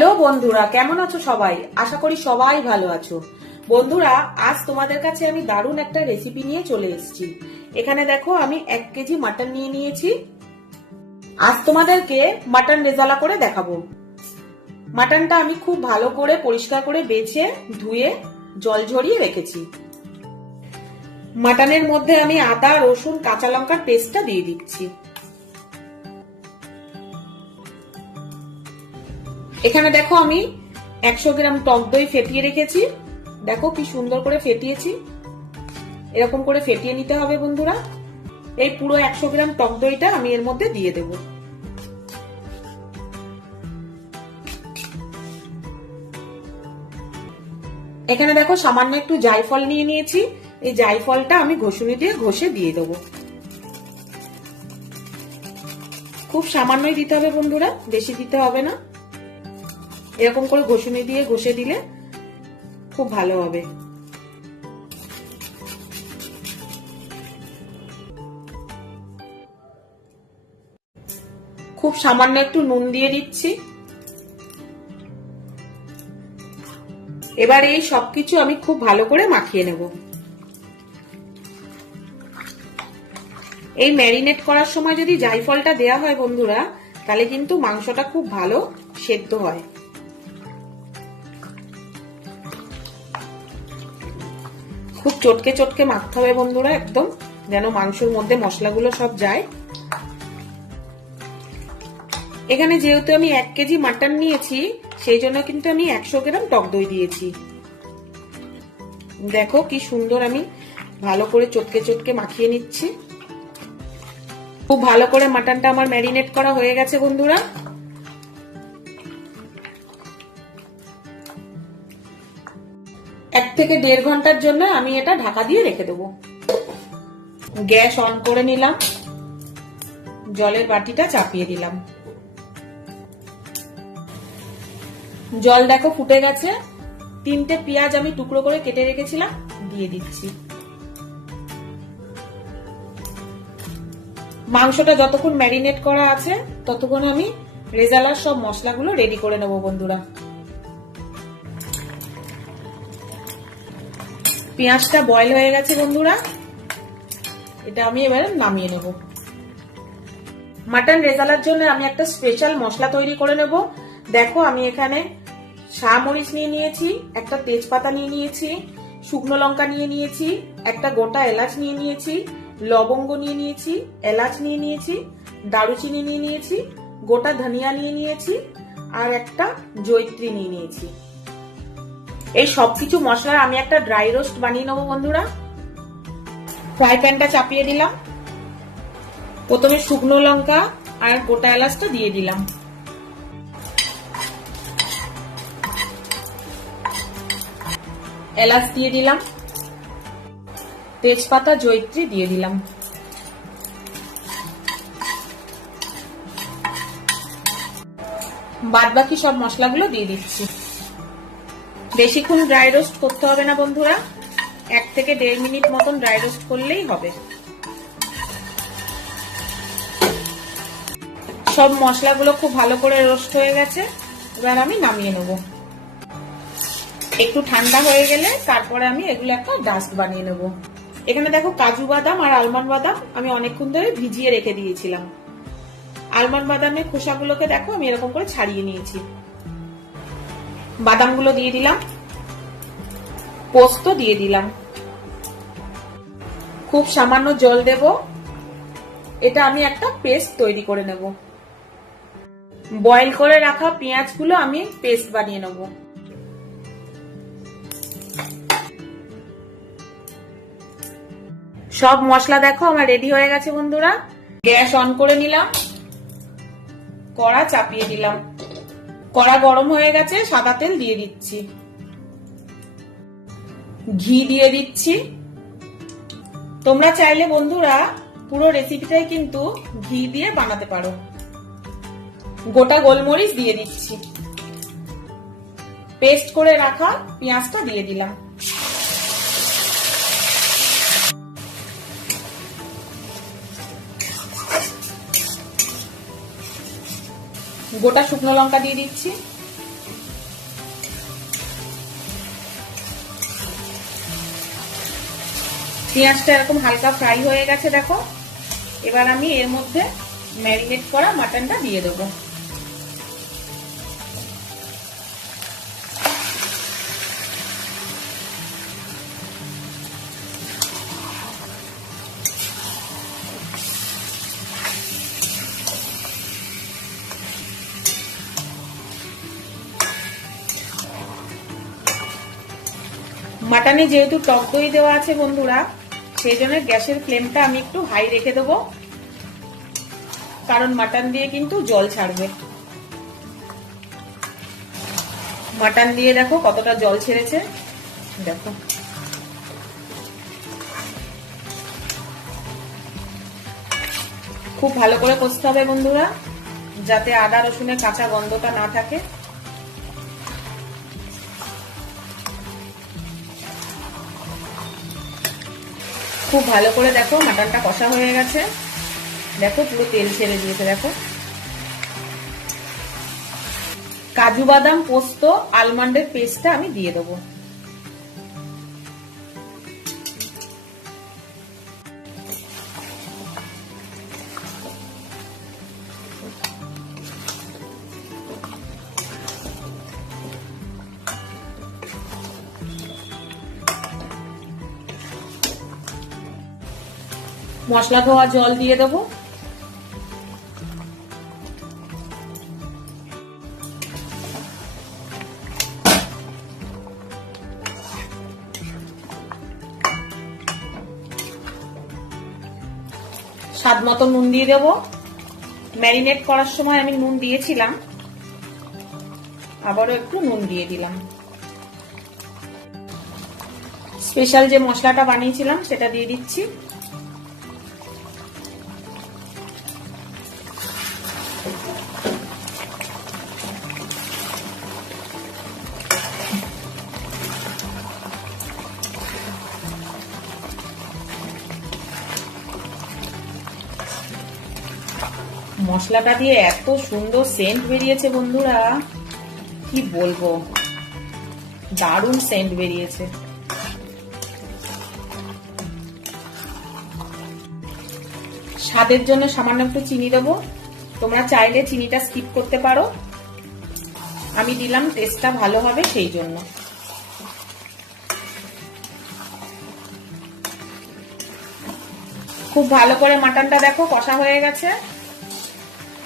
Hello বন্ধুরা, কেমন আছো সবাই? আশা করি সবাই ভালো আছো। বন্ধুরা, আজ তোমাদের কাছে আমি দারুণ একটা রেসিপি নিয়ে চলে এসেছি। এখানে দেখো, আমি 1 কেজি মাটন নিয়ে নিয়েছি। আজ তোমাদেরকে মাটন রেজালা করে দেখাবো। মাটনটা আমি খুব ভালো করে পরিষ্কার করে বেছে ধুয়ে জল ঝরিয়ে রেখেছি। মাটনের মধ্যে আমি আদা, রসুন, কাঁচা লঙ্কার পেস্টটা দিয়ে দিচ্ছি। এখানে দেখো, আমি 100 গ্রাম টক দই ফেটিয়ে রেখেছি। দেখো কি সুন্দর করে ফেটিয়েছি। এরকম করে ফেটিয়ে নিতে হবে বন্ধুরা। এই পুরো 100 গ্রাম টক দইটা আমি এর মধ্যে দিয়ে দেব। এখানে দেখো, সামান্য একটু জায়ফল নিয়ে নিয়েছি। এই জায়ফলটা আমি ঘষুনি দিয়ে ঘষে দিয়ে দেবো। খুব সামান্যই দিতে হবে বন্ধুরা, বেশি দিতে হবে না। এরকম করে ঘষুনি দিয়ে ঘষে দিলে খুব ভালো হবে। খুব সামান্য একটু নুন দিয়ে দিচ্ছি। এবার এই সবকিছু আমি খুব ভালো করে মাখিয়ে নেব। এই ম্যারিনেট করার সময় যদি জায়ফলটা দেয়া হয় বন্ধুরা, তাহলে কিন্তু মাংসটা খুব ভালো সেদ্ধ হয়। খুব চটকে চটকে মাখতে হবে বন্ধুরা, একদম যেন মাংসের মধ্যে মশলাগুলো সব যায়। এখানে যেহেতু আমি 1 কেজি মাটন নিয়েছি, সেই জন্য কিন্তু আমি 100 গ্রাম টক দই দিয়েছি। দেখো কি সুন্দর আমি ভালো করে চটকে চটকে মাখিয়ে নিচ্ছি। খুব ভালো করে মাটনটা আমার ম্যারিনেট করা হয়ে গেছে বন্ধুরা। এক থেকে 1.5 ঘন্টার জন্য আমি এটা ঢাকা দিয়ে রেখে দেবো। গ্যাস অন করে নিলাম, জলের বাটিটা চাপিয়ে দিলাম। জল দেখো ফুটে গেছে। 3টে পেঁয়াজ আমি টুকরো করে কেটে রেখেছিলাম, দিয়ে দিচ্ছি। মাংসটা যতক্ষণ ম্যারিনেট করা আছে ততক্ষণ আমি রেজালার সব মশলাগুলো রেডি করে নেব বন্ধুরা। পেঁয়াজটা বয়েল হয়ে গেছে বন্ধুরা, এটা আমি এবার নামিয়ে নেব। মাটন রেজালার জন্য আমি একটা স্পেশাল মশলা তৈরি করে নেব। দেখো, আমি এখানে শাহমরিচ নিয়ে নিয়েছি, একটা তেজপাতা নিয়ে নিয়েছি, শুকনো লঙ্কা নিয়ে নিয়েছি, একটা গোটা এলাচ নিয়ে নিয়েছি, লবঙ্গ নিয়ে নিয়েছি, এলাচ নিয়ে নিয়েছি, দারুচিনি নিয়ে নিয়েছি, গোটা ধনিয়া নিয়ে নিয়েছি, আর একটা জয়িত্রী নিয়ে নিয়েছি। এই সবকিছু মশলার আমি একটা ড্রাই রোস্ট বানিয়ে নেবো বন্ধুরা। ফ্রাই প্যানটা চাপিয়ে দিলাম। প্রথমে শুকনো লঙ্কা আর গোটা এলাচটা দিয়ে দিলাম। এলাচ দিয়ে দিলাম, তেজপাতা, জয়িত্রী দিয়ে দিলাম। বাদ বাকি সব মশলাগুলো দিয়ে দিচ্ছি। বেশিক্ষণ ড্রাই রোস্ট করতে হবে না বন্ধুরা, 1 থেকে 1.5 মিনিট মতন ড্রাই রোস্ট করলেই হবে। সব মশলাগুলো খুব ভালো করে রোস্ট হয়ে গেছে। এবার আমি নামিয়ে নেব। একটু ঠান্ডা হয়ে গেলে তারপরে আমি এগুলো একটা ডাস্ট বানিয়ে নেব। এখানে দেখো, কাজু বাদাম আর আলমন্ড বাদাম আমি অনেকক্ষণ ধরে ভিজিয়ে রেখে দিয়েছিলাম। আলমন্ড বাদামের খোসাগুলোকে দেখো আমি এরকম করে ছাড়িয়ে নিয়েছি। বাদামগুলো দিয়ে দিলাম, পোস্ত দিয়ে দিলাম। খুব সামান্য জল দেব। এটা আমি একটা পেস্ট তৈরি করে নেব। বয়েল করে রাখা পেঁয়াজগুলো আমি পেস্ট বানিয়ে নেব। সব মশলা দেখো আমার রেডি হয়ে গেছে বন্ধুরা। গ্যাস অন করে নিলাম, কড়া চাপিয়ে দিলাম। কড়া গরম হয়ে গেছে, সাদা তেল দিয়ে দিচ্ছি, ঘি দিয়ে দিচ্ছি। তোমরা চাইলে বন্ধুরা পুরো রেসিপিটাই কিন্তু ঘি দিয়ে বানাতে পারো। গোটা গোলমরিচ দিয়ে দিচ্ছি। পেস্ট করে রাখা পেঁয়াজটা দিয়ে দিলাম। গোটা শুকনো লঙ্কা দিয়ে দিচ্ছি। পেঁয়াজটা এরকম হালকা ফ্রাই হয়ে গেছে দেখো। এবার আমি এর মধ্যে ম্যারিনেট করা মাটনটা দিয়ে দেবো। মাটনে যেহেতু টক দই দেওয়া আছে বন্ধুরা, সেই জন্য গ্যাসের ফ্লেমটা আমি একটু হাই রেখে দেবো, কারণ মাটন দিয়ে কিন্তু জল ছাড়বে। মাটন দিয়ে দেখো কতটা জল ছেড়েছে, দেখো। খুব ভালো করে কষতে হবে বন্ধুরা, যাতে আদা রসুনের কাঁচা গন্ধটা না থাকে। খুব ভালো করে দেখো মাটনটা কষা হয়ে গেছে, দেখো পুরো তেল ছেড়ে দিয়েছে। দেখো কাজু বাদাম পোস্ত আলমন্ডের পেস্টটা আমি দিয়ে দেবো। মশলা ধোয়া জল দিয়ে দেবো। স্বাদ মতো নুন দিয়ে দেবো। ম্যারিনেট করার সময় আমি নুন দিয়েছিলাম, আবারও একটু নুন দিয়ে দিলাম। স্পেশাল যে মশলাটা বানিয়েছিলাম সেটা দিয়ে দিচ্ছি। মশলাটা দিয়ে এত সুন্দর সেন্ট বেরিয়েছে বন্ধুরা, কি বলবো, দারুণ সেন্ট বেরিয়েছে। স্বাদের জন্য সামান্য একটু চিনি দেবো, তোমরা চাইলে চিনিটা স্কিপ করতে পারো, আমি দিলাম টেস্টটা ভালো হবে সেই জন্য। খুব ভালো করে মাটনটা দেখো কষা হয়ে গেছে।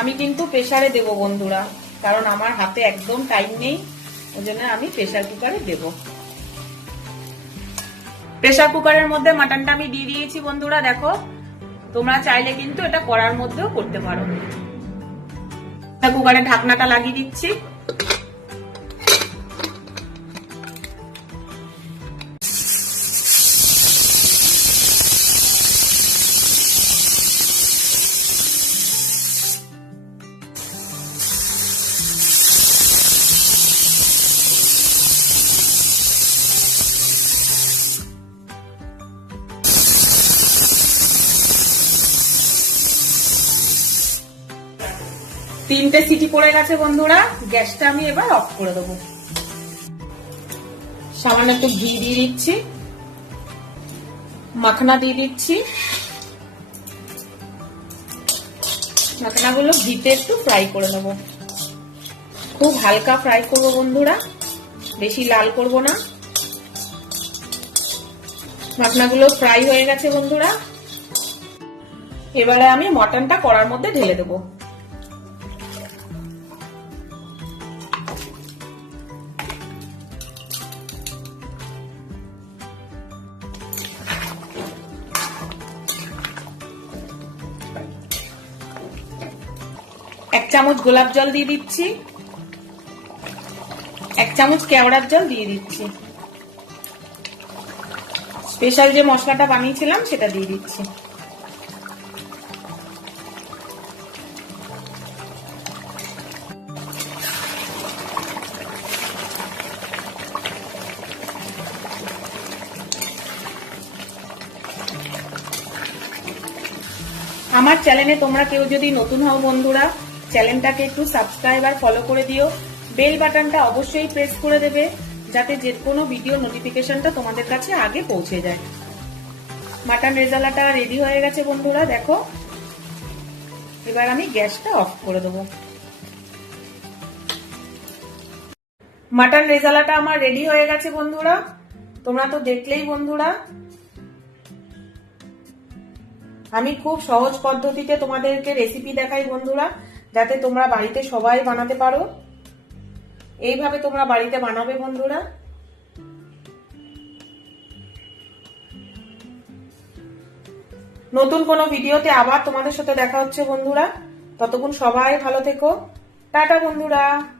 আমি কিন্তু প্রেসারে দেবো বন্ধুরা, কারণ আমার হাতে একদম টাইম নেই, ওই জন্য আমি প্রেসার কুকারে দেব। প্রেসার কুকারের মধ্যে মাটনটা আমি দিয়ে দিয়েছি বন্ধুরা, দেখো। তোমরা চাইলে কিন্তু এটা কড়ার মধ্যেও করতে পারো। কুকারের ঢাকনাটা লাগিয়ে দিচ্ছি। তিনটে সিটি পড়ে গেছে বন্ধুরা, গ্যাসটা আমি এবার অফ করে দেবো। সামান্য একটু ঘি দিয়ে দিচ্ছি, মাখনা দিয়ে দিচ্ছি। মাখনাগুলো ঘিতে একটু ফ্রাই করে নেবো, খুব হালকা ফ্রাই করবো বন্ধুরা, বেশি লাল করব না। মাখনাগুলো ফ্রাই হয়ে গেছে বন্ধুরা, এবারে আমি মটনটা কড়ার মধ্যে ঢেলে দেবো। এক চামচ গোলাপ জল দিয়ে দিচ্ছি, এক চামচ কেওড়ার জল দিয়ে দিচ্ছি। স্পেশাল যে মশলাটা বানিয়েছিলাম সেটা দিয়ে দিচ্ছি। আমার চ্যানেলে তোমরা কেউ যদি নতুন হও বন্ধুরা, চ্যানেলটাকে একটু সাবস্ক্রাইব আর ফলো করে দিও। বেল বাটনটা অবশ্যই প্রেস করে দেবে, যাতে যে কোনো ভিডিও নোটিফিকেশনটা তোমাদের কাছে আগে পৌঁছে যায়। মাটন রেজালাটা রেডি হয়ে গেছে বন্ধুরা, দেখো। এবার আমি গ্যাসটা অফ করে দেবো। মাটন রেজালাটা আমার রেডি হয়ে গেছে বন্ধুরা, তোমরা তো দেখলেই বন্ধুরা। আমি খুব সহজ পদ্ধতিতে তোমাদেরকে রেসিপি দেখাই বন্ধুরা, যাতে তোমরা বাড়িতে সবাই বানাতে পারো। এইভাবে তোমরা বাড়িতে বানাবে বন্ধুরা। নতুন কোনো ভিডিওতে আবার তোমাদের সাথে দেখা হচ্ছে বন্ধুরা। ততক্ষণ সবাই ভালো থেকো। টাটা বন্ধুরা।